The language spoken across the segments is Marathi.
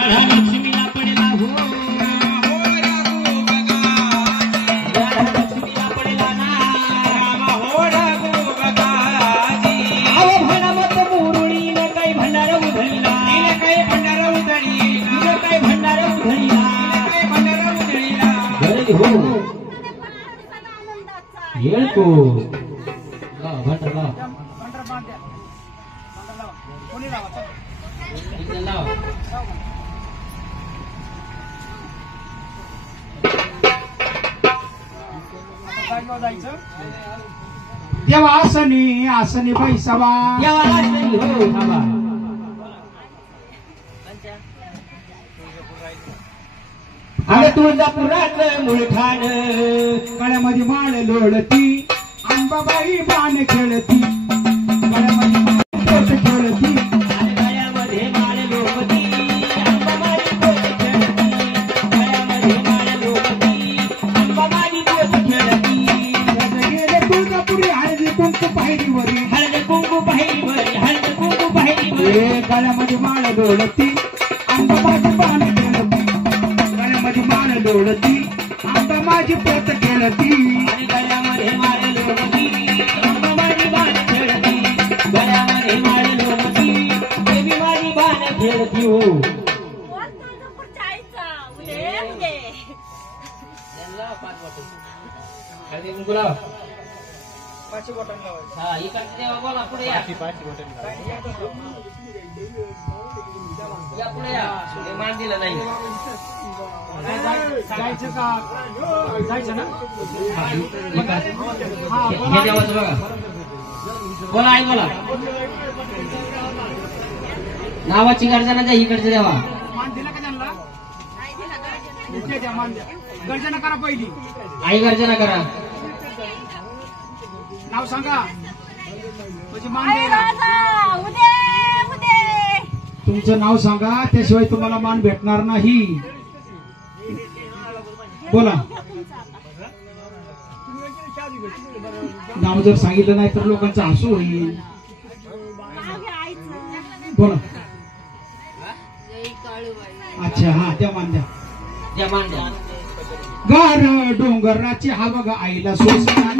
लक्ष्मीला पडेला हो लक्ष्मीला पडेला ना हो बगाजी अहो भणामत मुरुळीने काही भंडार उधळला काही भंडार उधळी काही भंडार उधळला काही भंडार उधळीला हो येतो भंडार कोणी लावा देवा आसनी आसनी पैसावा देवा आसनी हो बाबा अरे तुळजापुरात मुळखान गळ्यामध्ये माळ लोळती अंबाबाई बाण खेळती गळ्यामध्ये पोट खेळती गळ्यामध्ये माळ लोळती अंबाबाई पोट खेळती गळ्यामध्ये माळ लोळती अंबाबाई पोट खेळती गेले तुळजापुरी हळदी कुंकू पायरीवरी हळद कुंकू पायरीवरी हळद कुंकू पायरीवरी गळ्यामध्ये माळ लोळती अंबाबाई बाण खेळती गळ्यामध्ये माळ लोळती अंबाबाई पोट खेळती गळ्यामध्ये माळ लोळती अंबाबाई बाण खेळती गळ्यामध्ये माळ लोळती देवी माझी बाण खेळती हो हा इकडचे देवा बोला पुढे या पुढे या मान दिला नाही जायचं का जायचं ना हे देवाचं बघा बोला आई बोला नावाची गर्जना द्या इकडचे देवा मान दिला का त्यांना द्या मान द्या गर्जना करा पहिली आई गर्जना करा नाव सांगा म्हणजे मान द्यायला तुमचं नाव सांगा त्याशिवाय तुम्हाला मान भेटणार नाही बोला नाव जर सांगितलं नाही तर लोकांचं हसू होईल बोला अच्छा हा त्या मान द्या द्या मान द्या गार डोंगराची हवा ग आईला सोसणार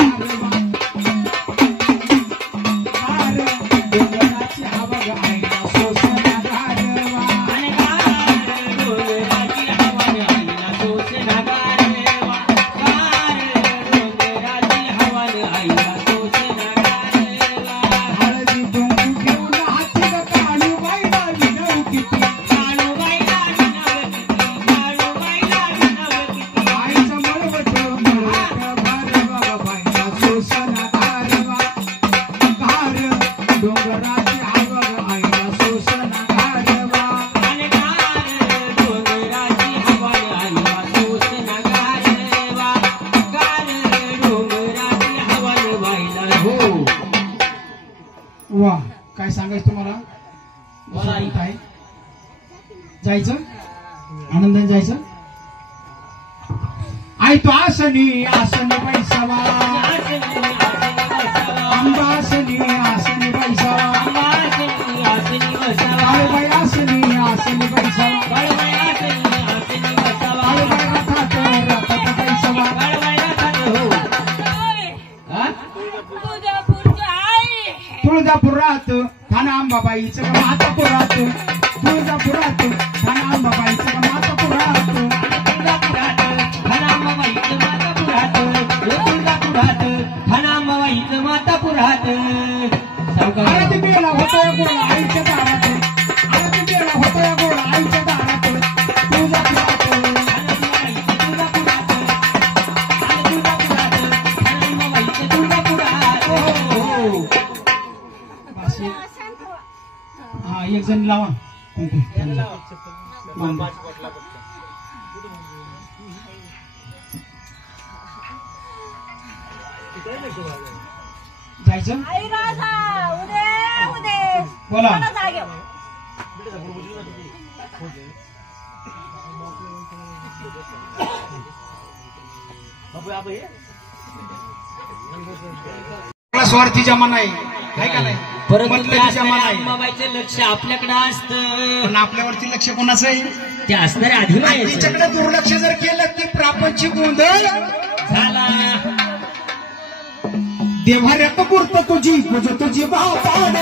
डोंगराची हवा ग आईला सोसणार वा काय सांगायचं तुम्हाला काय जायचं आनंदाने जायचं आई तो आसनी आसनी पैसावा आंबा आसनी आसनी पैसावा बाळूबाई आसनी आसनी पैसावा बाळूबाई रथात रथात पैसावा तुळजापुरात ठाणा अंबाबाईचं का मातापुरात तुळजापुरात ठाणा अंबाबाईचं का मातापुरात तुळजापुरात ठाणा अंबाबाईचं मातापुरात तुळजापुरात ठाणा अंबाबाईचं मातापुरात आरती मेला होतोय गोळा आईच्या दारात आरती मेला होतोय गोळा आईच्या दारात तुळजापुरात हा एक जण लावा जायचं बोला स्वार्थी जमाना आहे का नाही परंतु अंबाबाईचं लक्ष आपल्याकडे असतं पण आपल्यावरती लक्ष कोणाचं आहे त्या असणाऱ्या अधिमायेचं तिच्याकडे दुर्लक्ष जर केलं की प्रापंचिक गोंधळ झाला. देव्हाऱ्यात मूर्त तुझी तुझी बापाड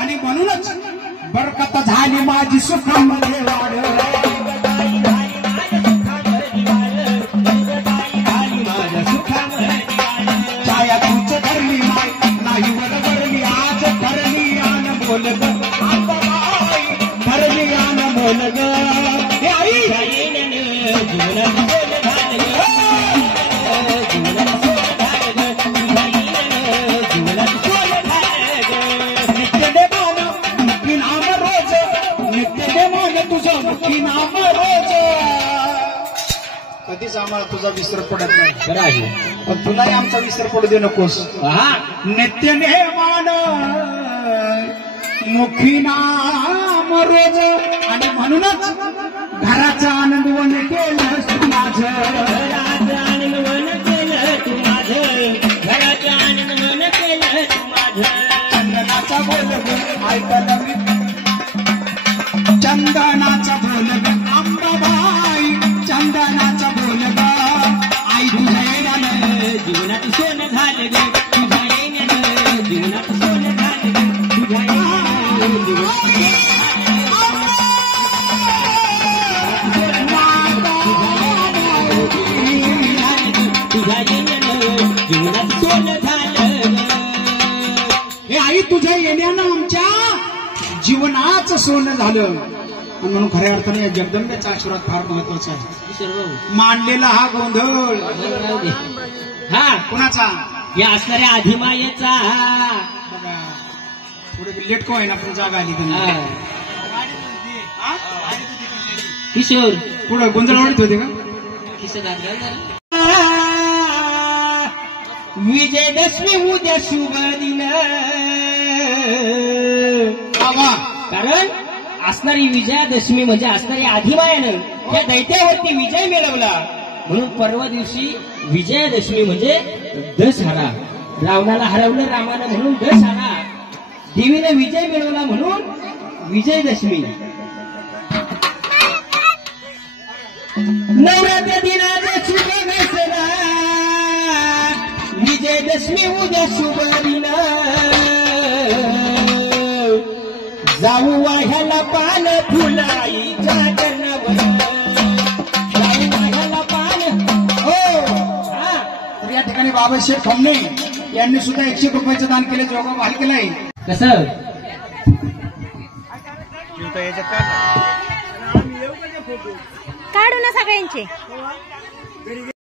आणि म्हणूनच बरकत झाली माझी सुखामध्ये वाढ. छाया तुझ धरली माय नाही वरवरली आज धरली आन बोल ग धरली आन बोल ग. हे आई कधीच आम्हाला तुझा विसर पडत नाही. बरं आहे. पण तुलाही आमचा विसर पडू दे नकोस. हा नित्य नेमान मुखी नाम रोज आणि म्हणूनच घराचा आनंदवन केलं तू माझं. घराचं आनंदवन केलं तू माझं. घराचं आनंदवन केलं तू माझं. चंदनाचा बोल ग ऐकलं मी चंदनाचा बोल ग अंबाबाई चंदनाचा बोल ग आई तुझ्या येण्यानं जीवनात सोनं झालं ग तुझ्या येण्यानं. जीवनात सोनं झालं ग तुझ्या येण्यानं. तुझ्या येण्यानं जीवनात सोनं झालं. हे आई तुझ्या येण्यानं आमच्या जीवनाचं सोनं झालं. आणि म्हणून खऱ्या अर्थाने या जगदंबेचा आशीर्वाद फार महत्वाचा आहे. मांडलेला हा गोंधळ हा कुणाचा या असणाऱ्या अधिमायेचा. बघा थोडे लेट का होईना पण जागा आली हा. हा? किशोर पुढं गोंधळ वाढत होते का विजयदशमी उद्या शुभ दिन. कारण असणारी विजयादशमी म्हणजे असणारी अधिमायानं त्या दैत्यावरती विजय मिळवला म्हणून परवा दिवशी विजयादशमी म्हणजे दशहरा. रावणाला हरवलं रामानं म्हणून दशहरा. देवीने विजय मिळवला म्हणून विजयदशमी. नवरात्र दिनाचा शुभ दसरा विजयदशमी उद्या शुभ दिन. जाऊ वाह्याला पान फुलाईच्या जन्मवर. जाऊ वाह्याला पान. हो तर या ठिकाणी बाबासाहेब खमणे यांनी सुद्धा 100 रुपयाचं दान केले. जोगा भारी केलाय. कसं काढू ना सगळ्यांचे.